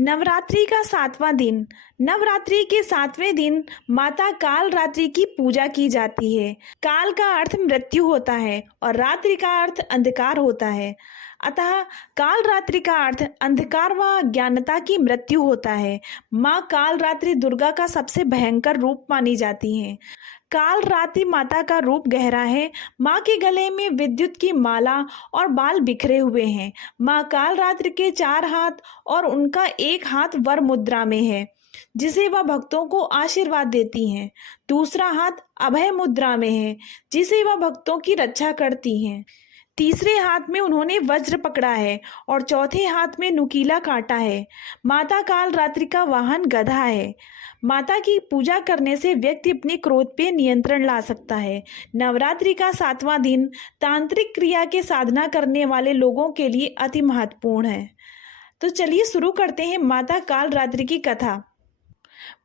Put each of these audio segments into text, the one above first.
नवरात्रि का 7वां दिन। नवरात्रि के 7वें दिन माता काल रात्रि की पूजा की जाती है। काल का अर्थ मृत्यु होता है और रात्रि का अर्थ अंधकार होता है। अतः काल रात्रि का अर्थ अंधकार व अज्ञानता की मृत्यु होता है। माँ काल रात्रि दुर्गा का सबसे भयंकर रूप मानी जाती है। काल रात्रि माता का रूप गहरा है। माँ के गले में विद्युत की माला और बाल बिखरे हुए हैं। माँ काल रात्रि के 4 हाथ और उनका एक हाथ वर मुद्रा में है, जिसे वह भक्तों को आशीर्वाद देती हैं। दूसरा हाथ अभय मुद्रा में है, जिसे वह भक्तों की रक्षा करती हैं। तीसरे हाथ में उन्होंने वज्र पकड़ा है और चौथे हाथ में नुकीला कांटा है। माता काल रात्रि का वाहन गधा है। माता की पूजा करने से व्यक्ति अपने क्रोध पे नियंत्रण ला सकता है। नवरात्रि का 7वां दिन तांत्रिक क्रिया के साधना करने वाले लोगों के लिए अति महत्वपूर्ण है। तो चलिए शुरू करते हैं माता काल रात्रि की कथा।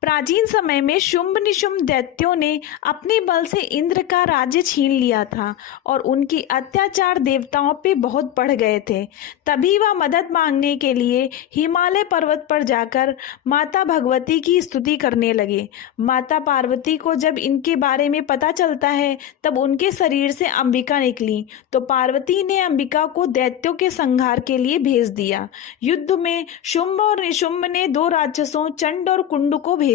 प्राचीन समय में शुंभ निशुंभ दैत्यों ने अपने बल से इंद्र का राज्य छीन लिया था और उनकी अत्याचार देवताओं पे बहुत बढ़ गए थे। तभी वह मदद मांगने के लिए हिमालय पर्वत पर जाकर माता भगवती की स्तुति करने लगे। माता पार्वती को जब इनके बारे में पता चलता है, तब उनके शरीर से अंबिका निकली, तो पार्वती ने अंबिका को दैत्यों के संहार के लिए भेज दिया। युद्ध में शुंभ और निशुंभ ने 2 राक्षसों चंड और कुंड को भेजा।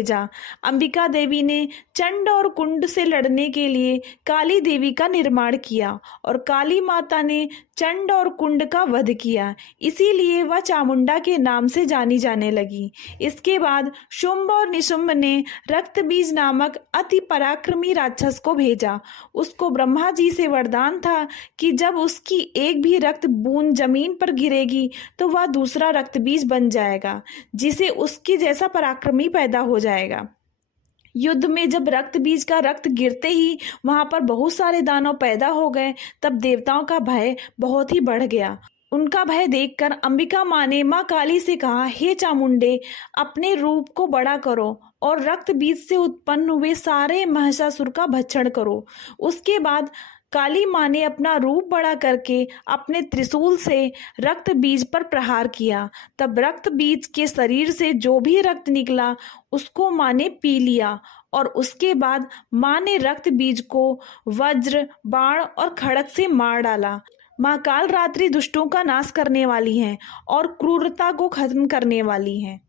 अंबिका देवी ने चंड और कुंड से लड़ने के लिए काली देवी का निर्माण किया और काली माता ने चंड और कुंड का वध किया। इसीलिए वह चामुंडा के नाम से जानी जाने लगी। इसके बाद शुंभ और निशुंभ ने रक्तबीज नामक अति पराक्रमी राक्षस को भेजा। उसको ब्रह्मा जी से वरदान था कि जब उसकी एक भी रक्त बूंद जमीन पर गिरेगी तो वह दूसरा रक्तबीज बन जाएगा, जिसे उसके जैसा पराक्रमी पैदा हो जाएगा। युद्ध में जब रक्त बीज का रक्त गिरते ही वहां पर बहुत सारे दानव पैदा हो गए, तब देवताओं का भय बहुत ही बढ़ गया। उनका भय देखकर अंबिका माँ ने माँ काली से कहा, हे चामुंडे, अपने रूप को बड़ा करो और रक्त बीज से उत्पन्न हुए सारे महिषासुर का भक्षण करो। उसके बाद काली माँ ने अपना रूप बड़ा करके अपने त्रिशूल से रक्त बीज पर प्रहार किया। तब रक्त बीज के शरीर से जो भी रक्त निकला उसको माँ ने पी लिया और उसके बाद माँ ने रक्त बीज को वज्र, बाण और खड़ग से मार डाला। माँ काल रात्रि दुष्टों का नाश करने वाली हैं और क्रूरता को खत्म करने वाली हैं।